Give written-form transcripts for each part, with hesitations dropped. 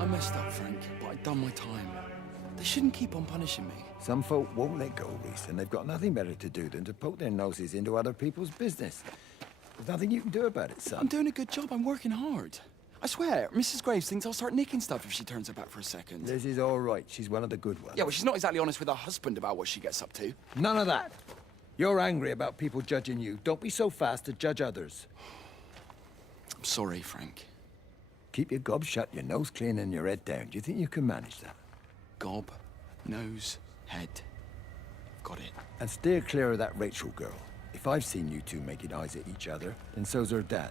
I messed up, Frank, but I'd done my time. They shouldn't keep on punishing me. Some folk won't let go, Reese, and they've got nothing better to do than to poke their noses into other people's business. There's nothing you can do about it, son. I'm doing a good job. I'm working hard. I swear, Mrs. Graves thinks I'll start nicking stuff if she turns her back for a second. Liz is all right. She's one of the good ones. Yeah, well, she's not exactly honest with her husband about what she gets up to. None of that. You're angry about people judging you. Don't be so fast to judge others. I'm sorry, Frank. Keep your gob shut, your nose clean, and your head down. Do you think you can manage that? Gob, nose, head. Got it. And steer clear of that Rachel girl. If I've seen you two making eyes at each other, then so's her dad.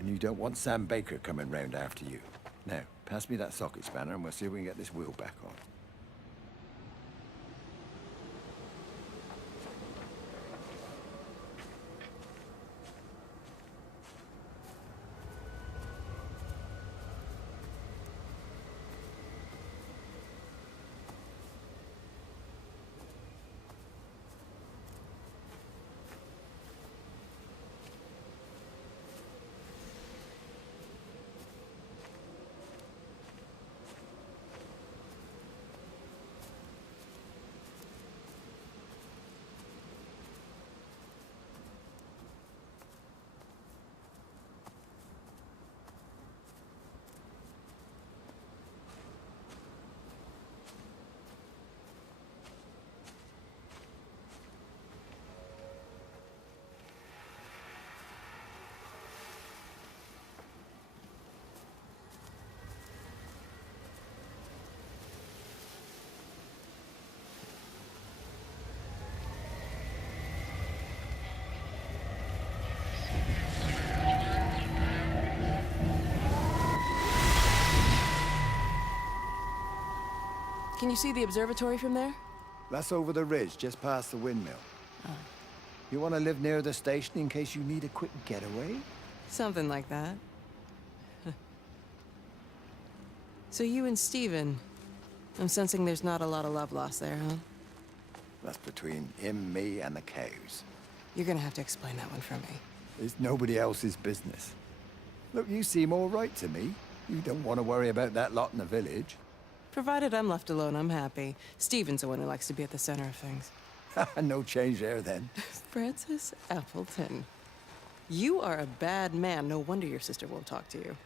And you don't want Sam Baker coming round after you. Now, pass me that socket spanner and we'll see if we can get this wheel back on. Can you see the observatory from there? That's over the ridge, just past the windmill. You want to live near the station in case you need a quick getaway? Something like that. So you and Steven, I'm sensing there's not a lot of love lost there, huh? That's between him, me, and the cows. You're gonna have to explain that one for me. It's nobody else's business. Look, you seem all right to me. You don't want to worry about that lot in the village. Provided I'm left alone, I'm happy. Steven's the one who likes to be at the center of things. No change there, then. Francis Appleton. You are a bad man. No wonder your sister won't talk to you.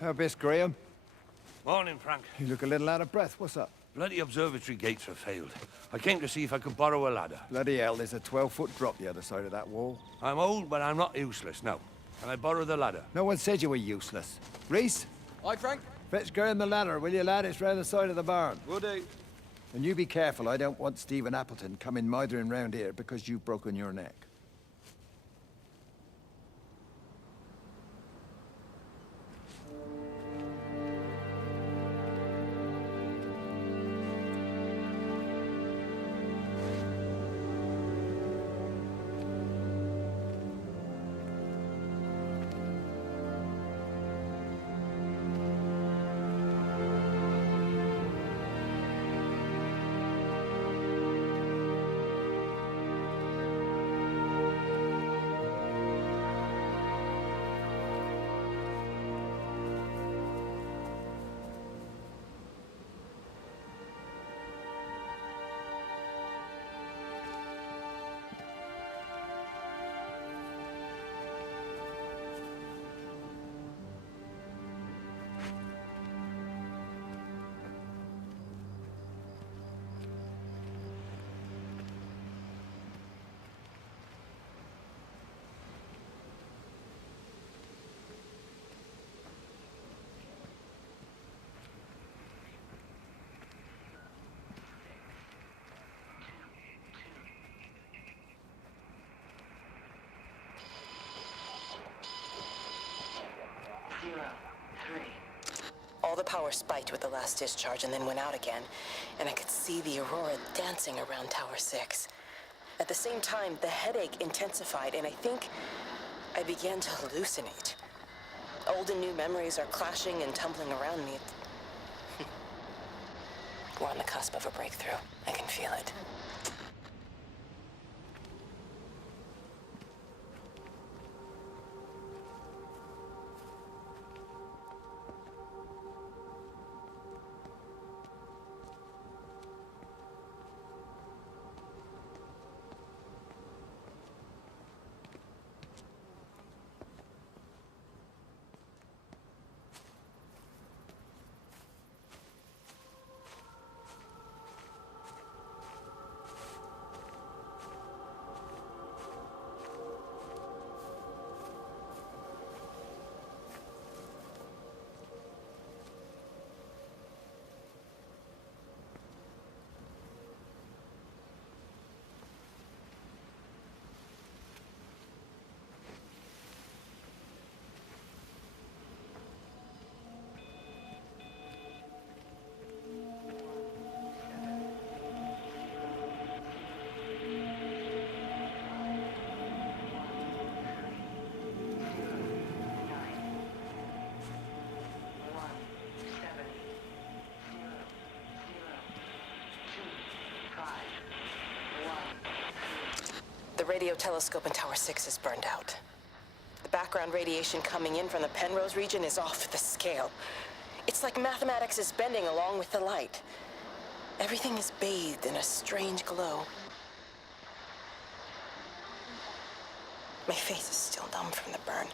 How best, Graham? Morning, Frank. You look a little out of breath. What's up? Bloody observatory gates have failed. I came to see if I could borrow a ladder. Bloody hell, there's a 12-foot drop the other side of that wall. I'm old, but I'm not useless, no. Can I borrow the ladder? No one said you were useless. Reese, Hi, Frank. fetch Graham the ladder, will you, lad? It's round the side of the barn. Will do. And you be careful. I don't want Stephen Appleton coming mithering round here because you've broken your neck. All the power spiked with the last discharge and then went out again, and I could see the aurora dancing around Tower 6. At the same time, the headache intensified, and I think I began to hallucinate. Old and new memories are clashing and tumbling around me. We're on the cusp of a breakthrough. I can feel it. The radio telescope in Tower 6 is burned out. The background radiation coming in from the Penrose region is off the scale. It's like mathematics is bending along with the light. Everything is bathed in a strange glow. My face is still numb from the burn.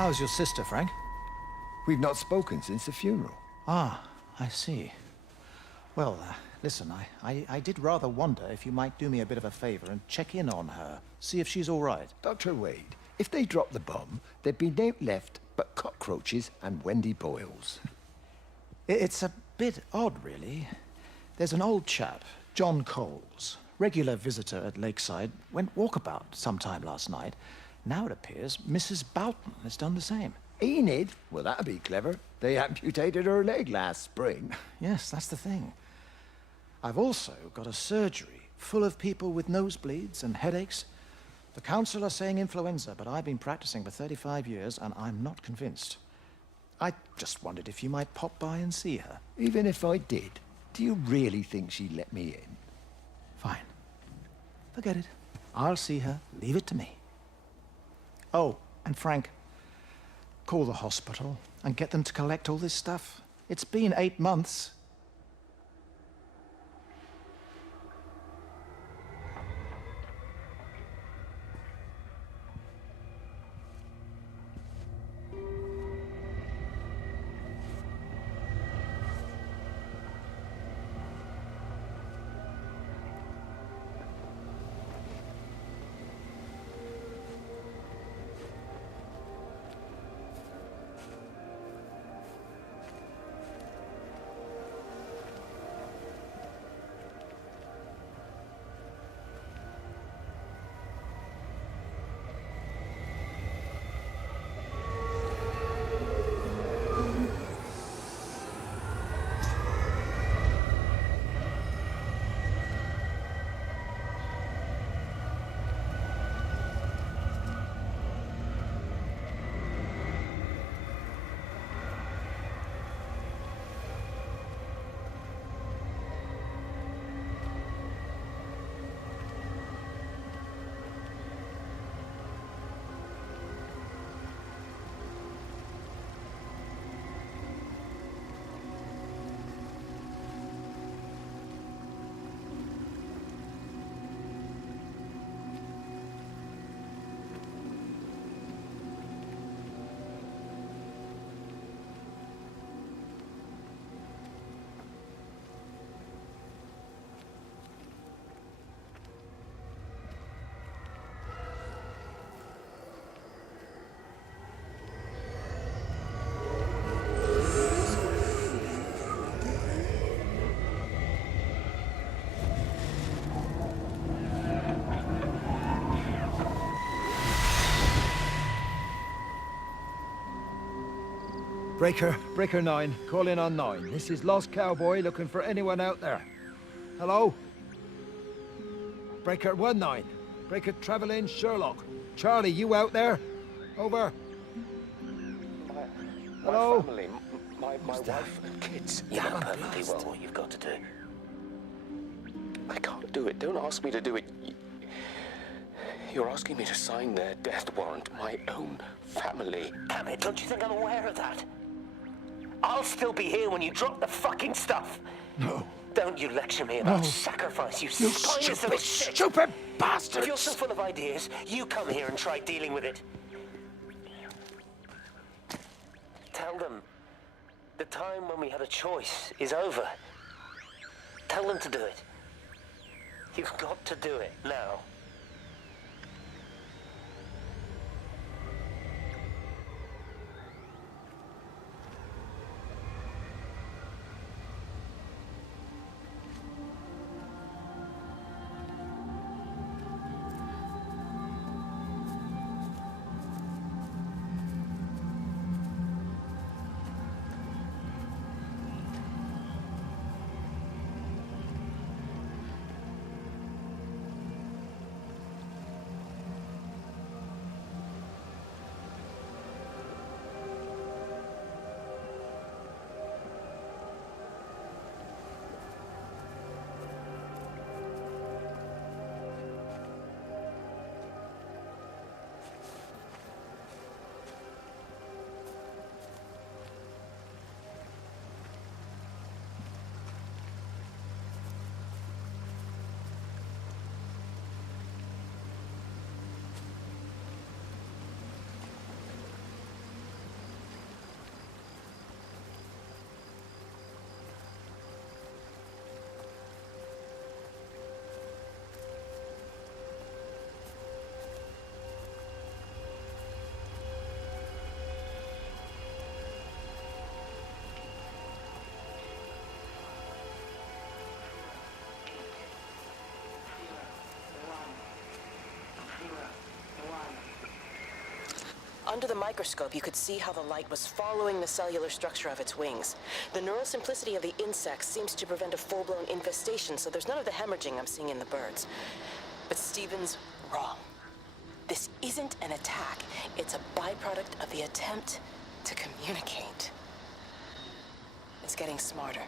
How's your sister, Frank? We've not spoken since the funeral. Ah, I see. Well, listen, I did rather wonder if you might do me a bit of a favor and check in on her, see if she's all right. Dr. Wade, if they dropped the bomb, there'd be no left but cockroaches and Wendy Boyles. It's a bit odd, really. There's an old chap, John Coles, regular visitor at Lakeside, went walkabout sometime last night. Now it appears Mrs. Boughton has done the same. Enid? Well, that'd be clever. They amputated her leg last spring. Yes, that's the thing. I've also got a surgery full of people with nosebleeds and headaches. The council are saying influenza, but I've been practicing for 35 years and I'm not convinced. I just wondered if you might pop by and see her. Even if I did, do you really think she'd let me in? Fine. Forget it. I'll see her. Leave it to me. Oh, and Frank, call the hospital and get them to collect all this stuff. It's been 8 months. Breaker 9, call in on 9. This is Lost Cowboy looking for anyone out there. Hello? Breaker 1-9. Breaker Travelin Sherlock. Charlie, you out there? Over. Hello? My family, my wife and kids. You know perfectly well what you've got to do. I can't do it. Don't ask me to do it. You're asking me to sign their death warrant. My own family. Damn it, don't you think I'm aware of that? I'll still be here when you drop the fucking stuff. No. Don't you lecture me about sacrifice, you spineless little shit. Stupid bastards! If you're so full of ideas, you come here and try dealing with it. Tell them the time when we had a choice is over. Tell them to do it. You've got to do it now. Under the microscope, you could see how the light was following the cellular structure of its wings. The neural simplicity of the insects seems to prevent a full-blown infestation, so there's none of the hemorrhaging I'm seeing in the birds. But Stephen's wrong. This isn't an attack. It's a byproduct of the attempt to communicate. It's getting smarter.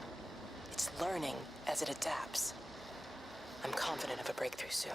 It's learning as it adapts. I'm confident of a breakthrough soon.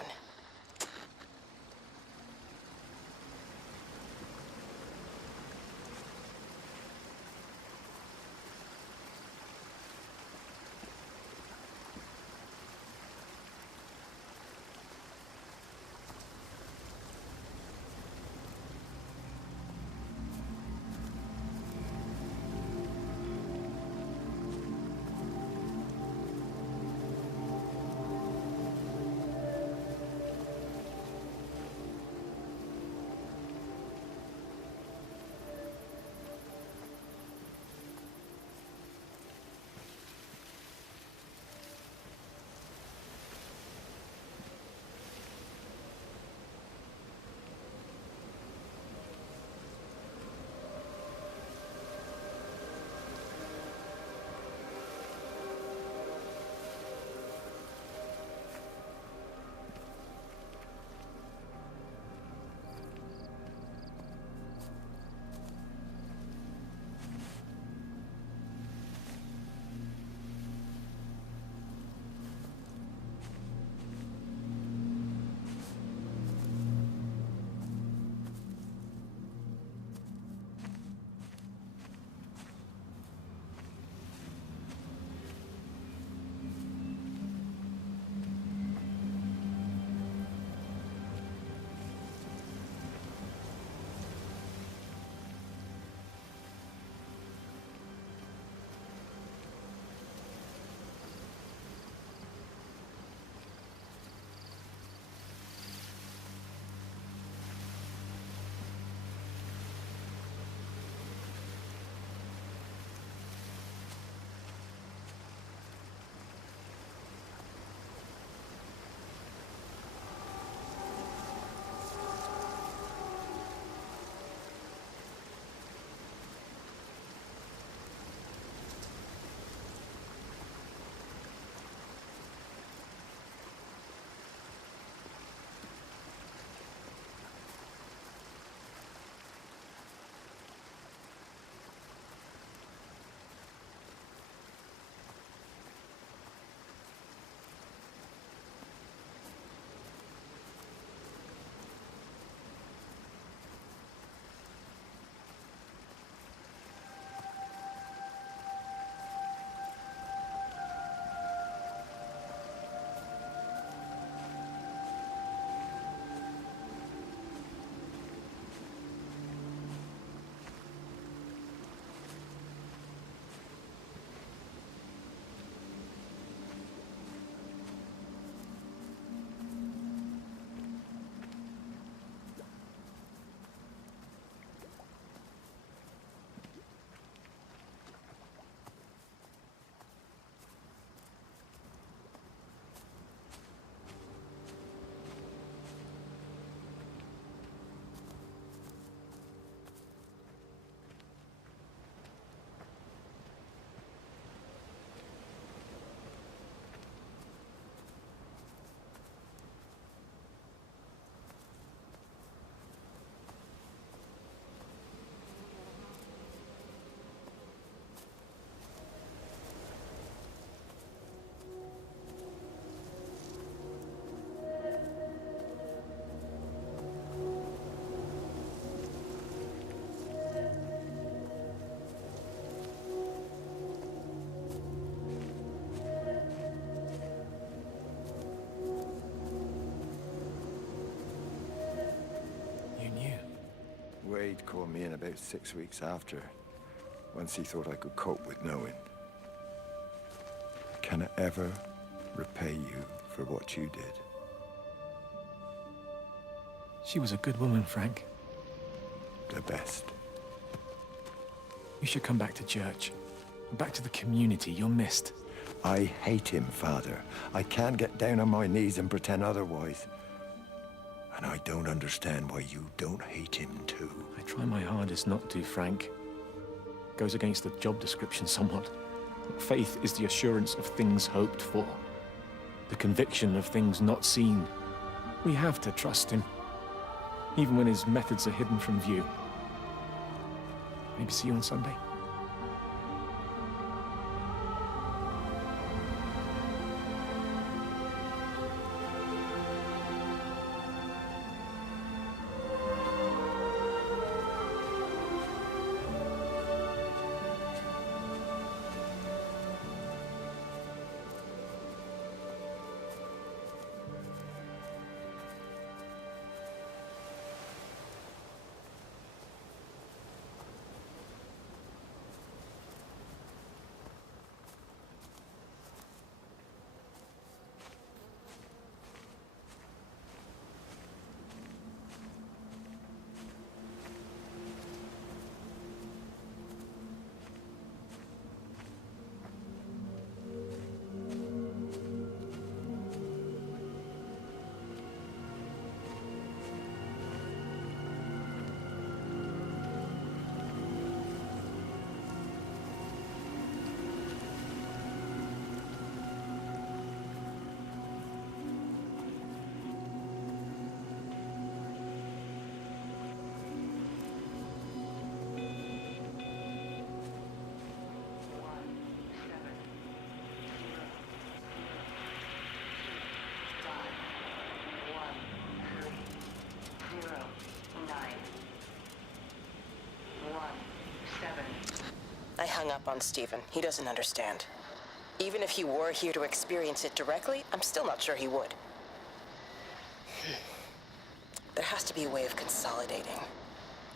Wade called me in about 6 weeks after, once he thought I could cope with knowing. Can I ever repay you for what you did? She was a good woman, Frank. The best. You should come back to church. Back to the community. You're missed. I hate him, Father. I can't get down on my knees and pretend otherwise. And I don't understand why you don't hate him too. I try try my hardest not to, Frank. Goes against the job description somewhat. Faith is the assurance of things hoped for. The conviction of things not seen. We have to trust him, even when his methods are hidden from view. Maybe see you on Sunday? I hung up on Stephen. He doesn't understand. Even if he were here to experience it directly, I'm still not sure he would. There has to be a way of consolidating,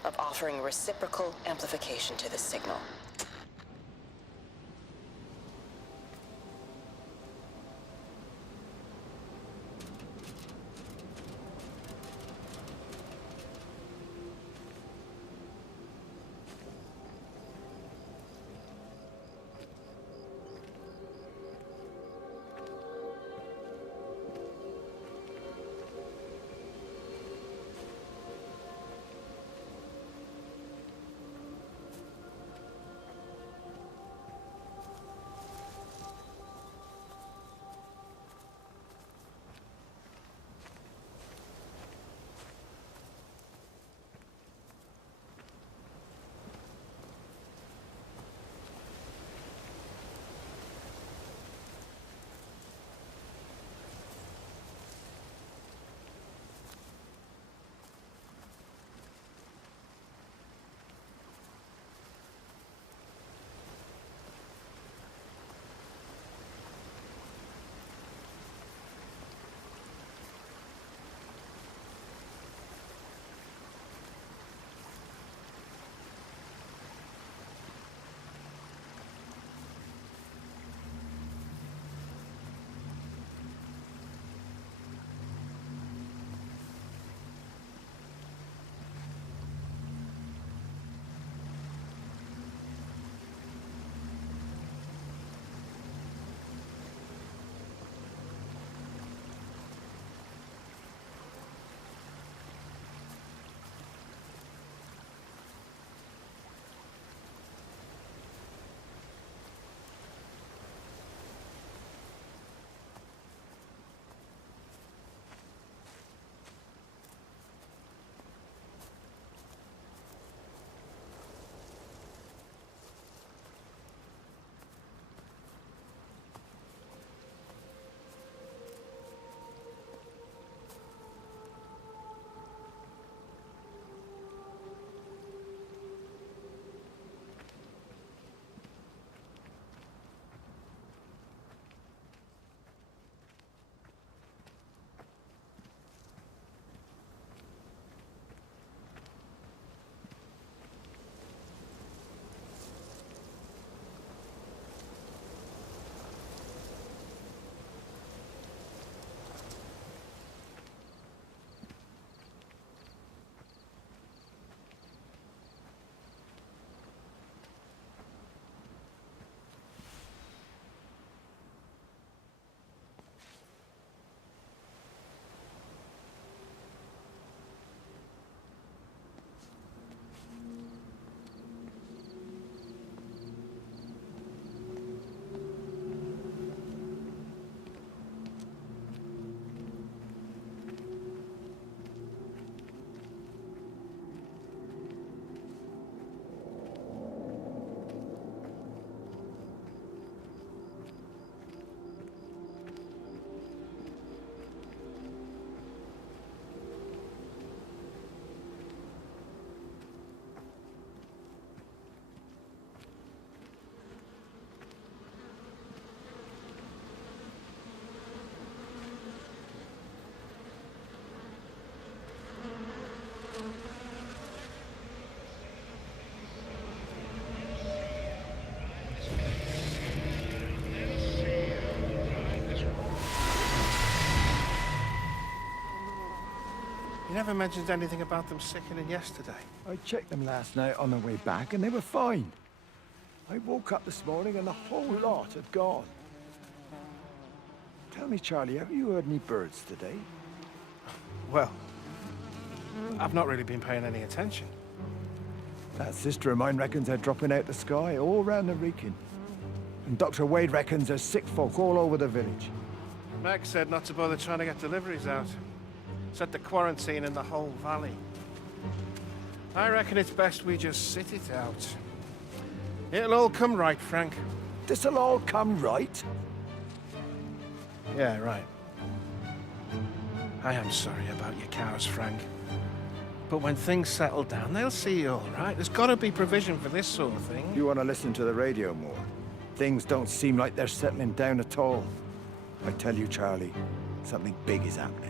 of offering reciprocal amplification to this signal. never mentioned anything about them sickening yesterday. I checked them last night on the way back, and they were fine. I woke up this morning and the whole lot had gone. Tell me, Charlie, have you heard any birds today? Well, I've not really been paying any attention. That sister of mine reckons they're dropping out the sky all round the Wrekin. And Dr. Wade reckons there's sick folk all over the village. Meg said not to bother trying to get deliveries out. Said the quarantine in the whole valley. I reckon it's best we just sit it out. It'll all come right, Frank. This'll all come right. Yeah, right. I am sorry about your cows, Frank. But when things settle down, they'll see you all right. There's got to be provision for this sort of thing. You want to listen to the radio more? Things don't seem like they're settling down at all. I tell you, Charlie, something big is happening.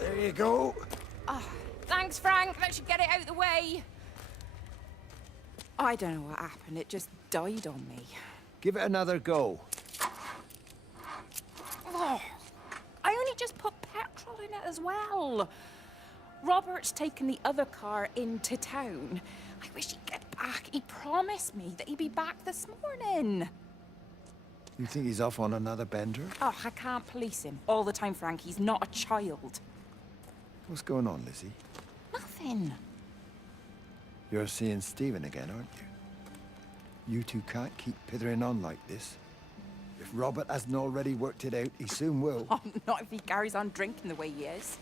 There you go. Oh, thanks, Frank. That should get it out of the way. I don't know what happened. It just died on me. Give it another go. Oh, I only just put petrol in it as well. Robert's taken the other car into town. I wish he'd get back. He promised me that he'd be back this morning. You think he's off on another bender? Oh, I can't police him all the time, Frank. He's not a child. What's going on, Lizzie? Nothing. You're seeing Stephen again, aren't you? You two can't keep pithering on like this. If Robert hasn't already worked it out, he soon will. Oh, not if he carries on drinking the way he is.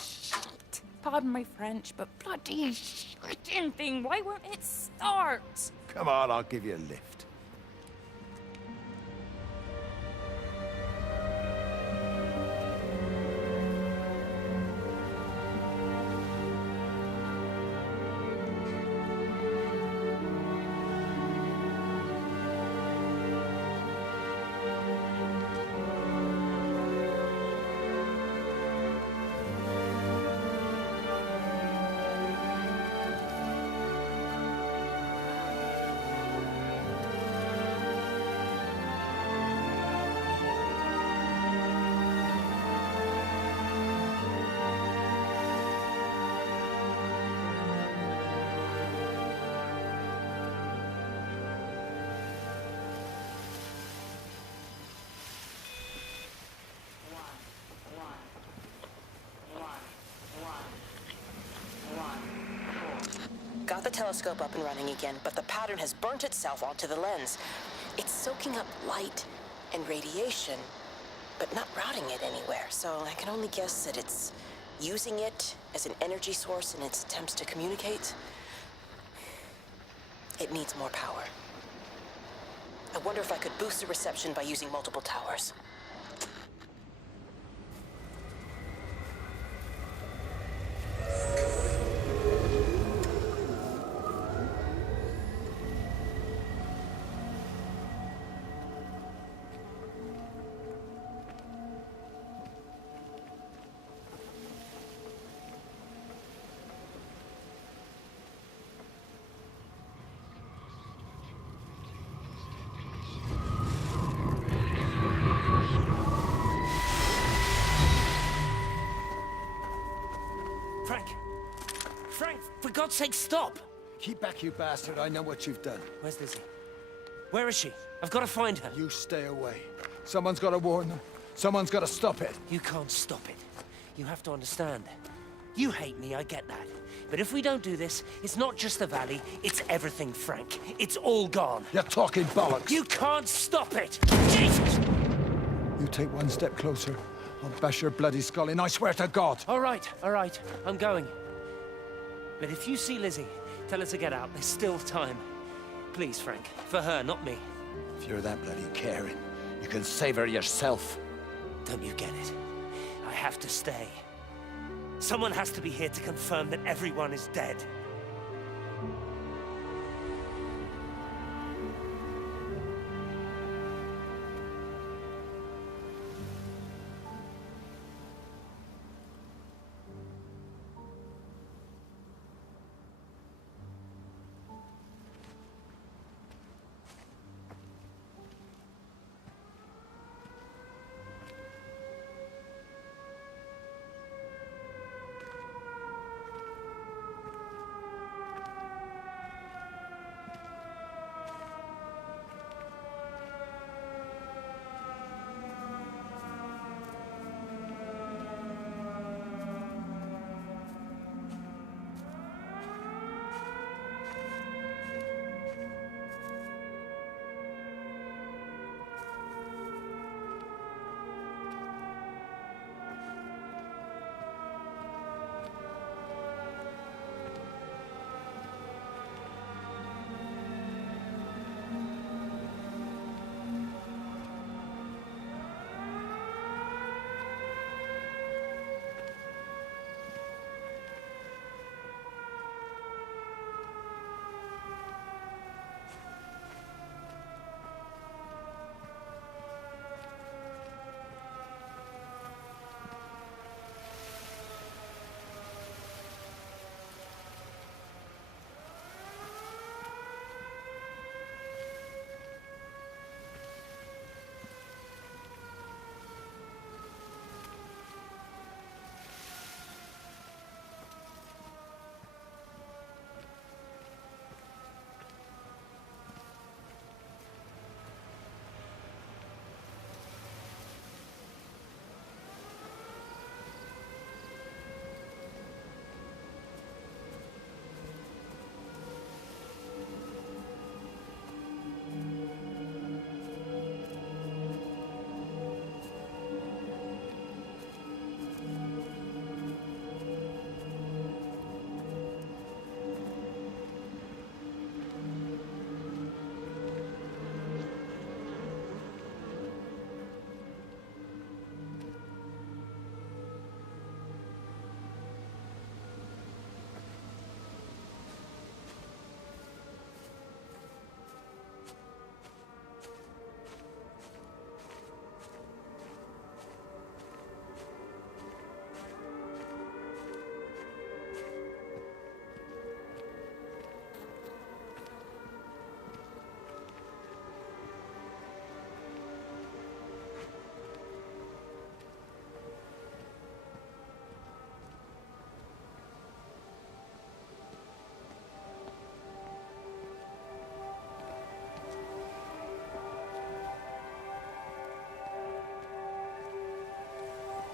Shit. Pardon my French, but bloody shitting thing, why won't it start? Come on, I'll give you a lift. Got the telescope up and running again, but the pattern has burnt itself onto the lens. It's soaking up light and radiation, but not routing it anywhere, so I can only guess that it's using it as an energy source in its attempts to communicate. It needs more power. I wonder if I could boost the reception by using multiple towers. Frank, for God's sake, stop! Keep back, you bastard. I know what you've done. Where's Lizzie? Where is she? I've got to find her. You stay away. Someone's got to warn them. Someone's got to stop it. You can't stop it. You have to understand. You hate me, I get that. But if we don't do this, it's not just the valley, it's everything, Frank. It's all gone. You're talking bollocks. You can't stop it! Jesus! You take one step closer, I'll bash your bloody skull in, I swear to God. All right, I'm going. But if you see Lizzie, tell her to get out. There's still time. Please, Frank. For her, not me. If you're that bloody caring, you can save her yourself. Don't you get it? I have to stay. Someone has to be here to confirm that everyone is dead.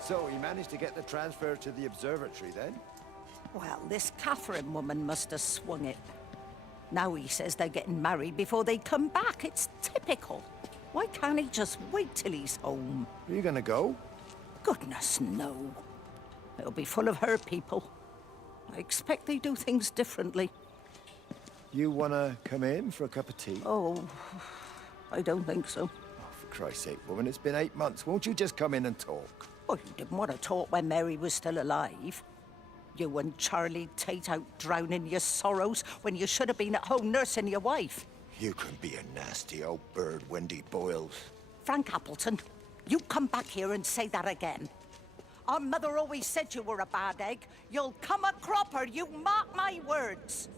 So, he managed to get the transfer to the observatory then? Well, this Catherine woman must have swung it. Now he says they're getting married before they come back. It's typical. Why can't he just wait till he's home? Are you gonna go? Goodness, no. It'll be full of her people. I expect they do things differently. You wanna come in for a cup of tea? Oh, I don't think so. Oh, for Christ's sake, woman, it's been 8 months. Won't you just come in and talk? Oh, you didn't want to talk when Mary was still alive. You and Charlie Tate out drowning your sorrows when you should have been at home nursing your wife. You can be a nasty old bird, Wendy Boyles. Frank Appleton, you come back here and say that again. Our mother always said you were a bad egg. You'll come a cropper, you mark my words.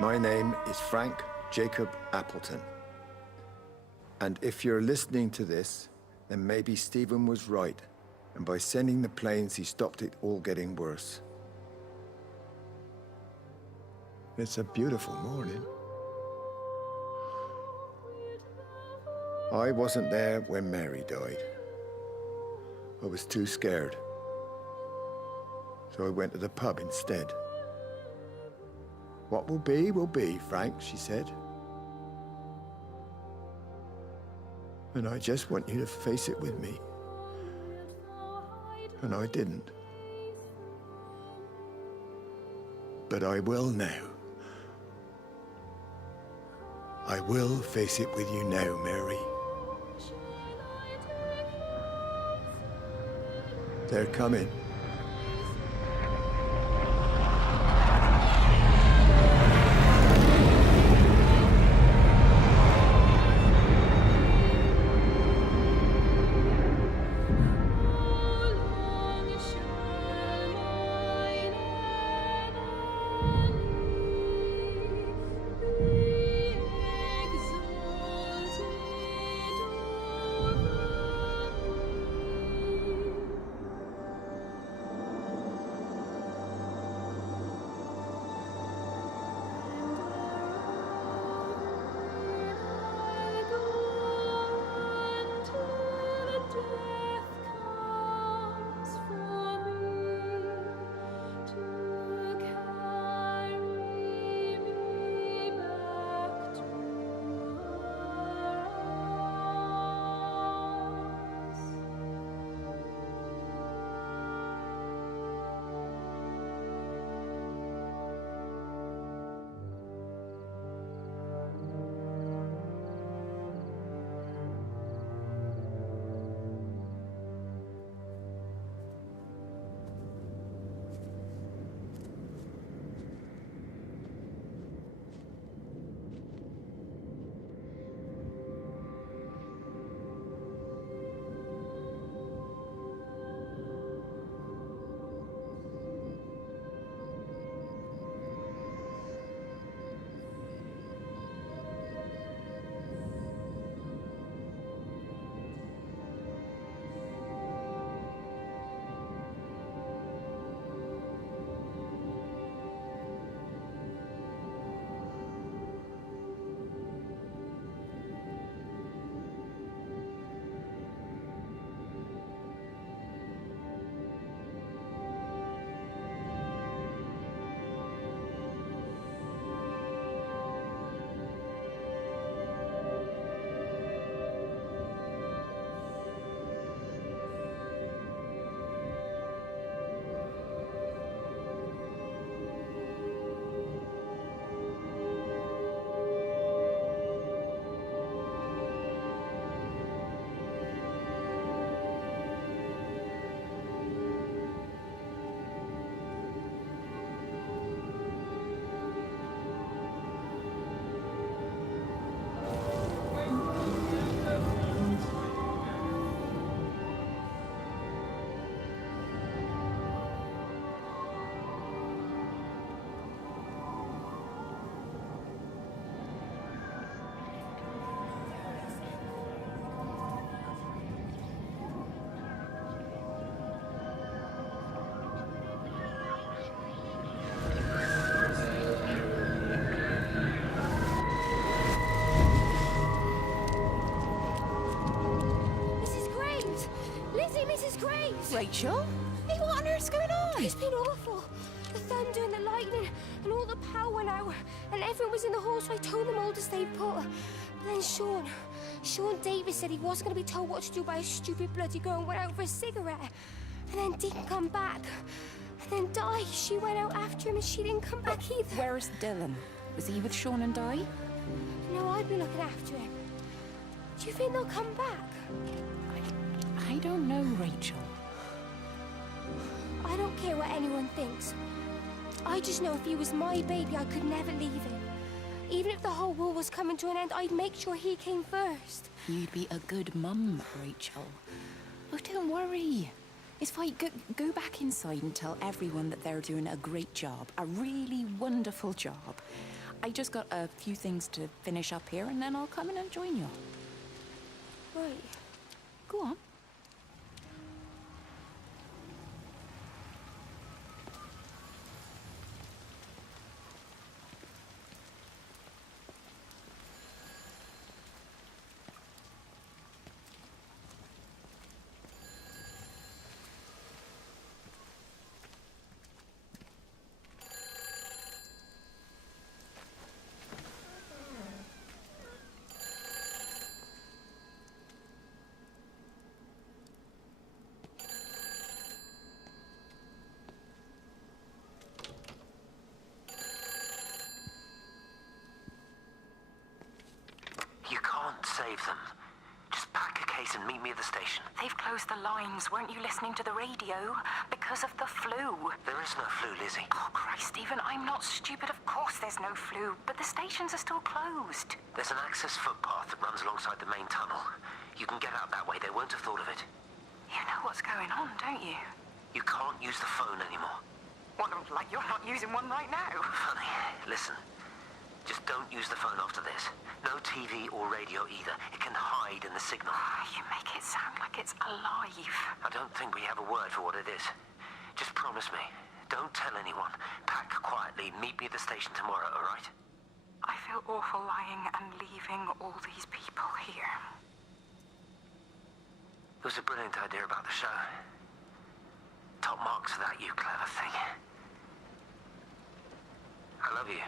My name is Frank Jacob Appleton. And if you're listening to this, then maybe Stephen was right. And by sending the planes, he stopped it all getting worse. It's a beautiful morning. I wasn't there when Mary died. I was too scared. So I went to the pub instead. What will be, Frank, she said. And I just want you to face it with me. And I didn't. But I will now. I will face it with you now, Mary. They're coming. Rachel? Hey, what on earth's going on? It's been awful. The thunder and the lightning and all the power went out and everyone was in the hall, so I told them all to stay put. But then Sean Davis said he wasn't going to be told what to do by a stupid bloody girl and went out for a cigarette. And then didn't come back. And then Di, she went out after him and she didn't come back either. Where's Dylan? Was he with Sean and Di? No, I've been looking after him. Do you think they'll come back? I don't know, Rachel. I don't care what anyone thinks. I just know if he was my baby, I could never leave him. Even if the whole world was coming to an end, I'd make sure he came first. You'd be a good mum, Rachel. Oh, don't worry. It's fine. Go back inside and tell everyone that they're doing a great job. A really wonderful job. I just got a few things to finish up here, and then I'll come in and join you. Right. Go on. You can't save them. Just pack a case and meet me at the station. They've closed the lines. Weren't you listening to the radio? Because of the flu. There is no flu, Lizzie. Oh, Christ, Stephen, I'm not stupid. Of course there's no flu. But the stations are still closed. There's an access footpath that runs alongside the main tunnel. You can get out that way. They won't have thought of it. You know what's going on, don't you? You can't use the phone anymore. What, like you're not using one right now? Funny. Listen. Just don't use the phone after this. No TV or radio either. It can hide in the signal. You make it sound like it's alive. I don't think we have a word for what it is. Just promise me. Don't tell anyone. Pack quietly. Meet me at the station tomorrow, all right? I feel awful lying and leaving all these people here. It was a brilliant idea about the show. Top marks for that, you clever thing. I love you.